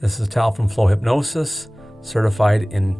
This is Tal from Flow Hypnosis, certified in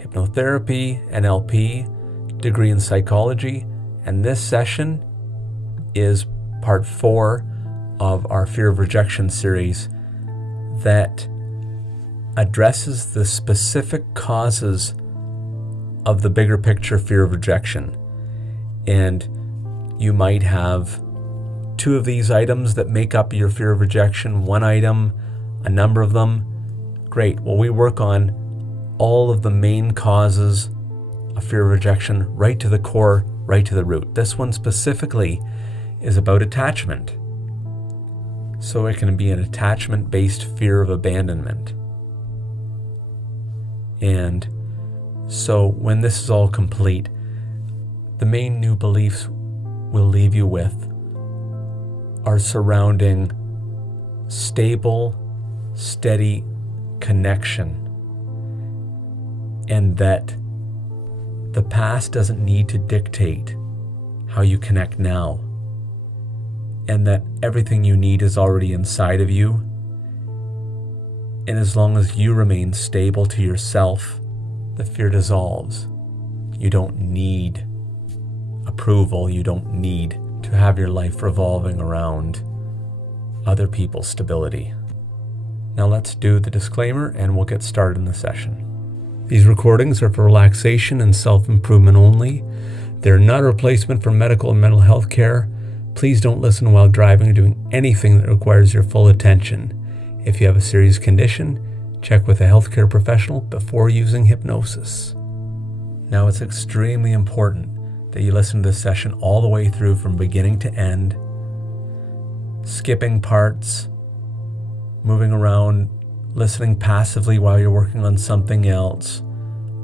hypnotherapy, NLP, degree in psychology, and this session is part 4 of our Fear of Rejection series that addresses the specific causes of the bigger picture fear of rejection. And you might have 2 of these items that make up your fear of rejection, 1 item, a number of them. Great. Well, we work on all of the main causes of fear of rejection, right to the core, right to the root. This one specifically is about attachment. So it can be an attachment-based fear of abandonment. And so when this is all complete, the main new beliefs we'll leave you with are surrounding stable, steady connection, and that the past doesn't need to dictate how you connect now, and that everything you need is already inside of you. And as long as you remain stable to yourself, the fear dissolves. You don't need approval. You don't need to have your life revolving around other people's stability. Now let's do the disclaimer and we'll get started in the session. These recordings are for relaxation and self-improvement only. They're not a replacement for medical and mental health care. Please don't listen while driving or doing anything that requires your full attention. If you have a serious condition, check with a healthcare professional before using hypnosis. Now it's extremely important that you listen to this session all the way through from beginning to end. Skipping parts, moving around, listening passively while you're working on something else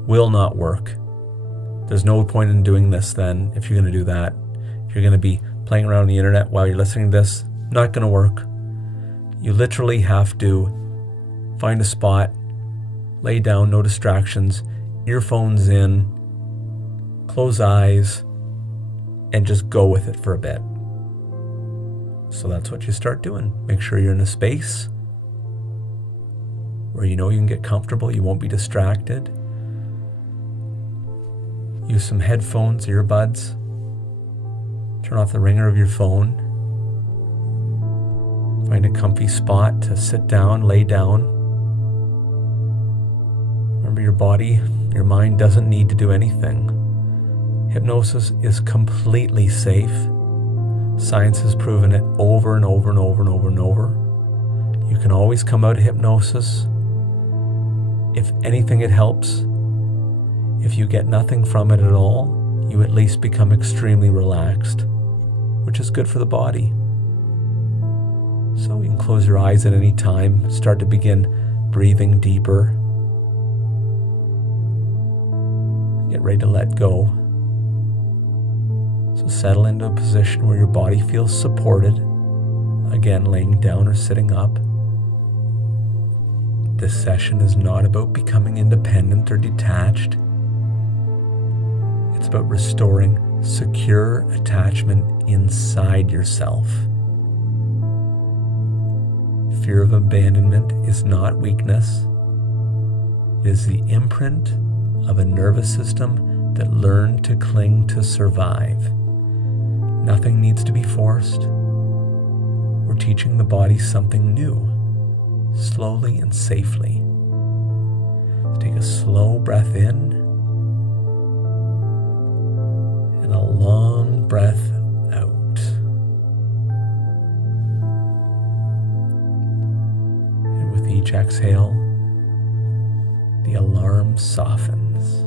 will not work. There's no point in doing this then if you're going to do that. If you're going to be playing around on the internet while you're listening to this, not going to work. You literally have to find a spot, lay down, no distractions, earphones in, close eyes, and just go with it for a bit. So that's what you start doing. Make sure you're in a space where you know you can get comfortable, you won't be distracted. Use some headphones, earbuds. Turn off the ringer of your phone. Find a comfy spot to sit down, lay down. Remember, your body, your mind doesn't need to do anything. Hypnosis is completely safe. Science has proven it over and over and over and over and over. You can always come out of hypnosis. If anything, it helps. If you get nothing from it at all, you at least become extremely relaxed, which is good for the body. So you can close your eyes at any time, start to begin breathing deeper. Get ready to let go. So settle into a position where your body feels supported. Again, laying down or sitting up. This session is not about becoming independent or detached. It's about restoring secure attachment inside yourself. Fear of abandonment is not weakness. It is the imprint of a nervous system that learned to cling to survive. Nothing needs to be forced. We're teaching the body something new, slowly and safely. Take a slow breath in and a long breath out. And with each exhale, the alarm softens.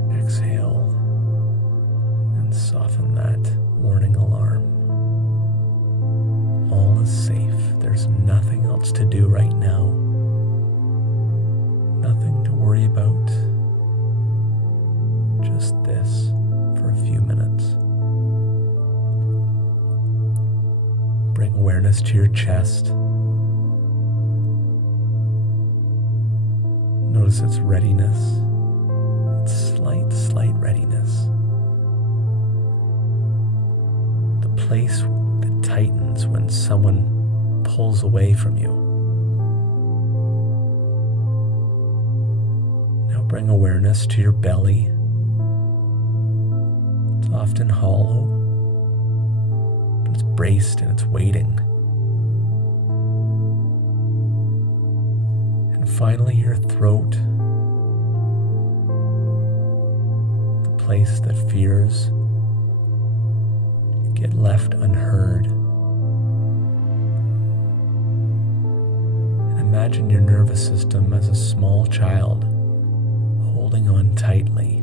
And exhale and soften that warning alarm. All is safe. There's nothing else to do right now. Nothing to worry about. Just this for a few minutes. Bring awareness to your chest. Notice its readiness, its slight readiness. place that tightens when someone pulls away from you. Now bring awareness to your belly. It's often hollow, but it's braced and it's waiting. And finally, your throat, the place that fears get left unheard. And imagine your nervous system as a small child holding on tightly.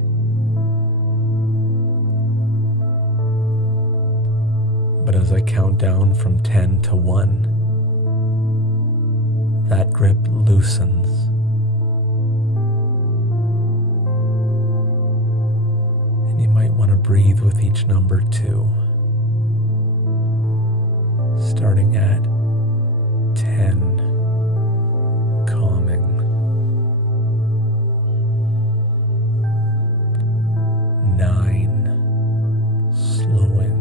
But as I count down from 10 to 1, that grip loosens. And you might want to breathe with each number too. Starting at 10, calming. 9, slowing.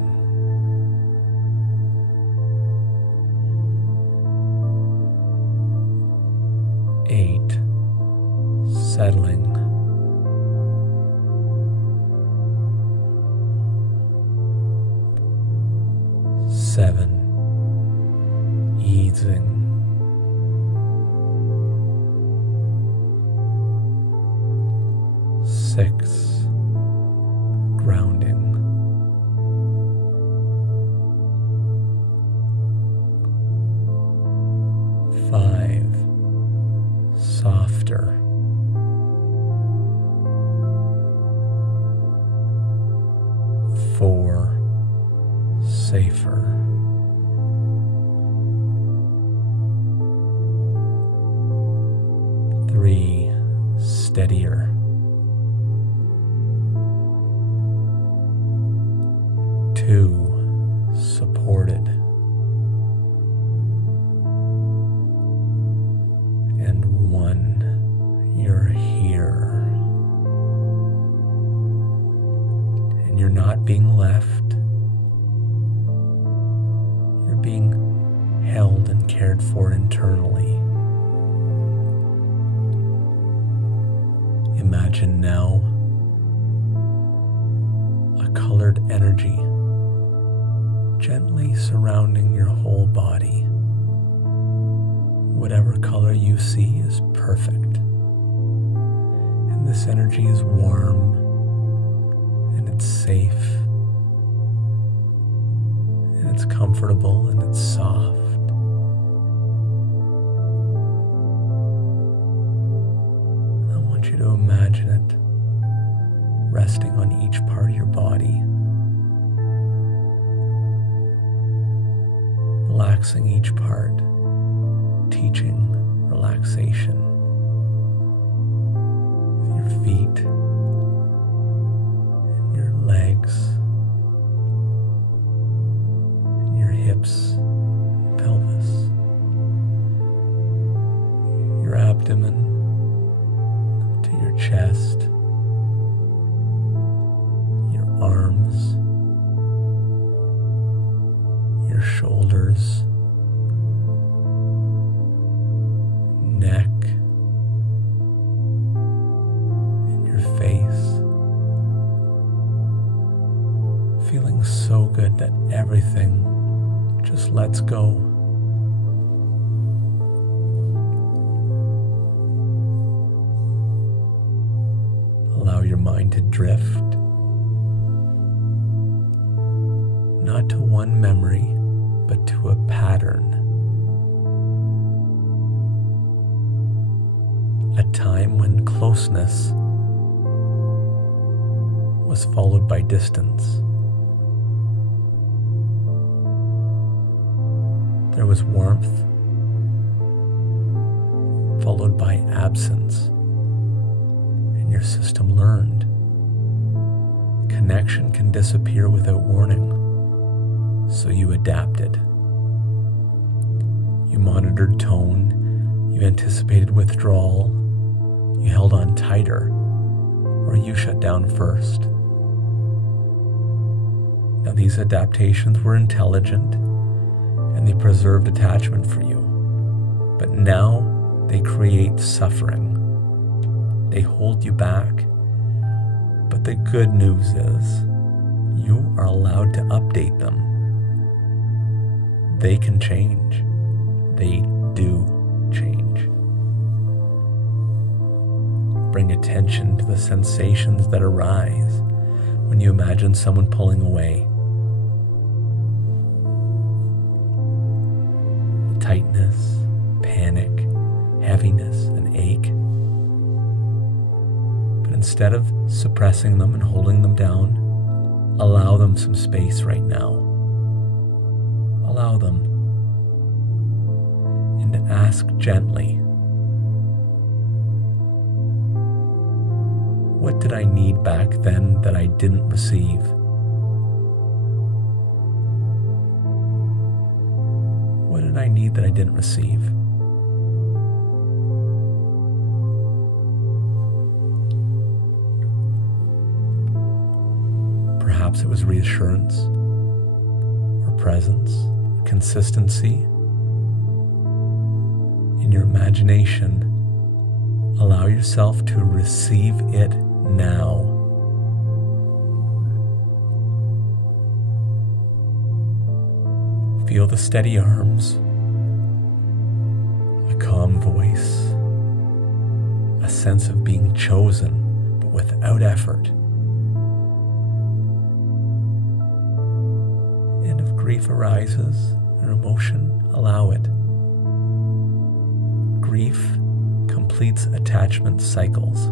8, settling. 7, easing. 6, grounding. 5, softer. 4, safer. 3, steadier. 2, supported. And 1, you're here. And you're not being left. You're being held and cared for internally. Imagine now a colored energy gently surrounding your whole body. Whatever color you see is perfect. And this energy is warm and it's safe and it's comfortable and it's soft. I want you to imagine it resting on each part of your body, relaxing each part, teaching relaxation with your feet and your legs and your hips, pelvis, your abdomen up to your chest, your arms, your shoulders, neck, and your face, feeling so good that everything just lets go. Allow your mind to drift, not to one memory, but to a pattern. A time when closeness was followed by distance. There was warmth followed by absence, and your system learned. Connection can disappear without warning, so you adapted. You monitored tone, you anticipated withdrawal, you held on tighter, or you shut down first. Now, these adaptations were intelligent and they preserved attachment for you. But now they create suffering. They hold you back. But the good news is you are allowed to update them. They can change. They do change. Bring attention to the sensations that arise when you imagine someone pulling away. Tightness, panic, heaviness, and ache. But instead of suppressing them and holding them down, allow them some space right now. Allow them. And ask gently, what did I need back then that I didn't receive? What did I need that I didn't receive? Perhaps it was reassurance, or presence, or consistency. In your imagination, allow yourself to receive it now. Feel the steady arms, a calm voice, a sense of being chosen, but without effort. And if grief arises, an emotion, allow it. Grief completes attachment cycles.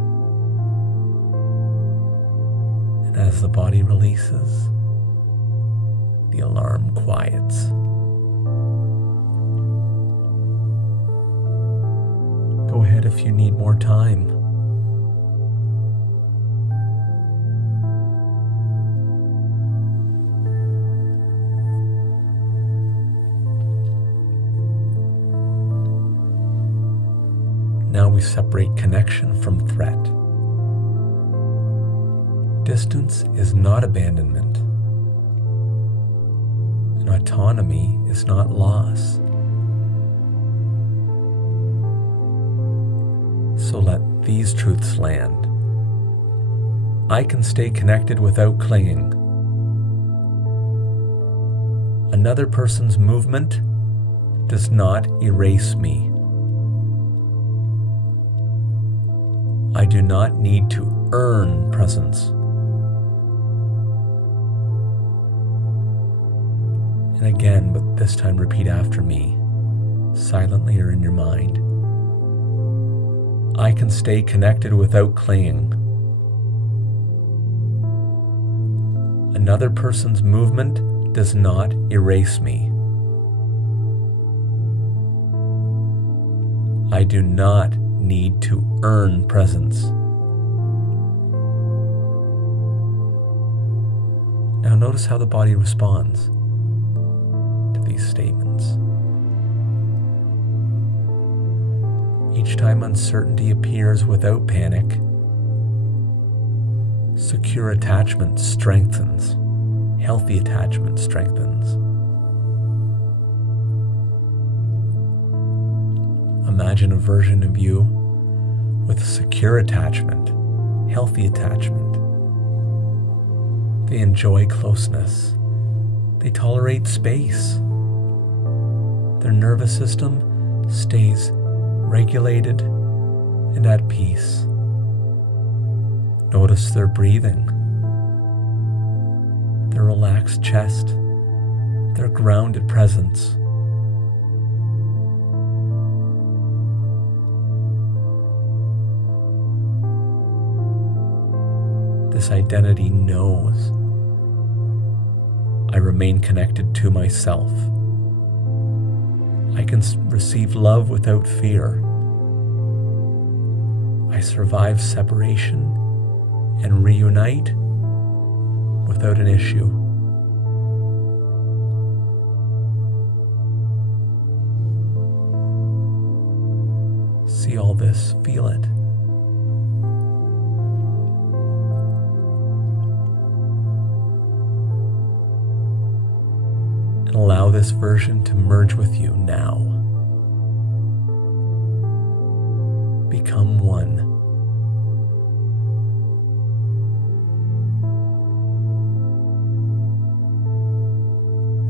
And as the body releases, the alarm quiets. Go ahead if you need more time. Now we separate connection from threat. Distance is not abandonment, and autonomy is not loss. So let these truths land. I can stay connected without clinging. Another person's movement does not erase me. I do not need to earn presence. And again, but this time repeat after me, silently or in your mind. I can stay connected without clinging. Another person's movement does not erase me. I do not need to earn presence. Now notice how the body responds to these statements. Each time uncertainty appears without panic, secure attachment strengthens, healthy attachment strengthens. Imagine a version of you with secure attachment, healthy attachment. They enjoy closeness. They tolerate space. Their nervous system stays regulated and at peace. Notice their breathing, their relaxed chest, their grounded presence. This identity knows I remain connected to myself. I can receive love without fear. I survive separation and reunite without an issue. See all this, feel it. And allow this version to merge with you now. Become one.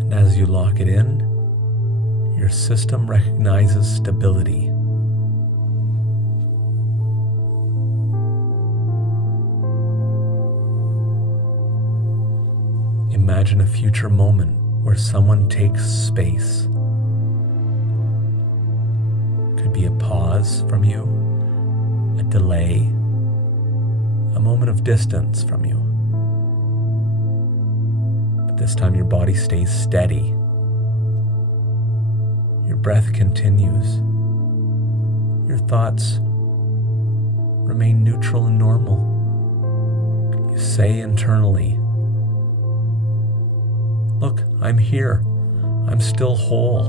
And as you lock it in, your system recognizes stability. Imagine a future moment where someone takes space. Could be a pause from you, a delay, a moment of distance from you. But this time your body stays steady. Your breath continues. Your thoughts remain neutral and normal. You say internally, "Look, I'm here. I'm still whole."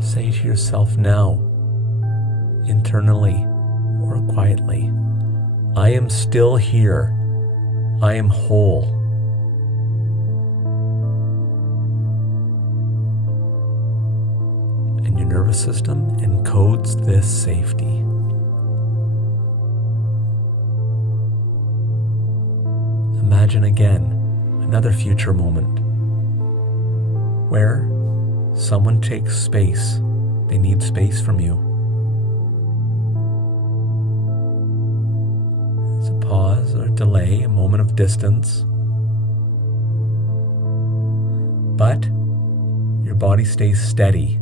Say to yourself now, internally or quietly, "I am still here. I am whole." And your nervous system encodes this safety. Imagine again another future moment where someone takes space. They need space from you. It's a pause or delay, a moment of distance. But your body stays steady.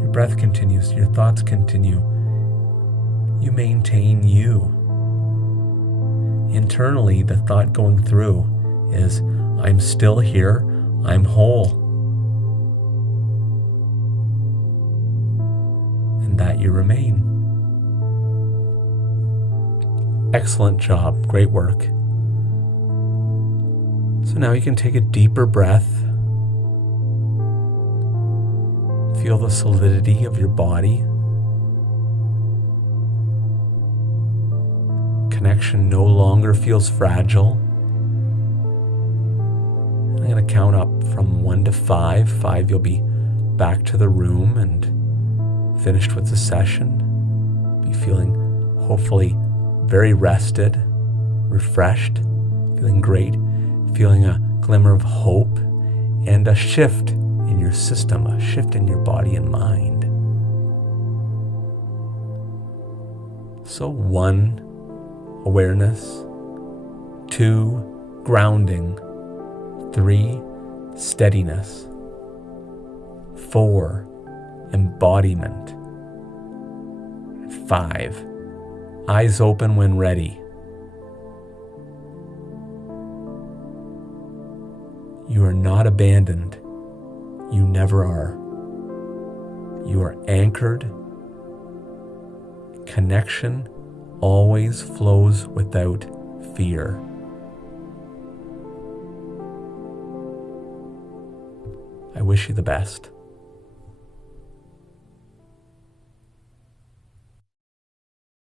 Your breath continues, your thoughts continue. You maintain you. Internally, the thought going through is, "I'm still here, I'm whole." And that you remain. Excellent job, great work. So now you can take a deeper breath. Feel the solidity of your body. Connection no longer feels fragile. I'm going to count up from 1 to 5. 5, you'll be back to the room and finished with the session. Be feeling hopefully very rested, refreshed, feeling great, feeling a glimmer of hope and a shift in your system, a shift in your body and mind. So 1, awareness. 2, grounding. 3, steadiness. 4, embodiment. 5, eyes open when ready. You are not abandoned. You never are. You are anchored. Connection always flows without fear. I wish you the best.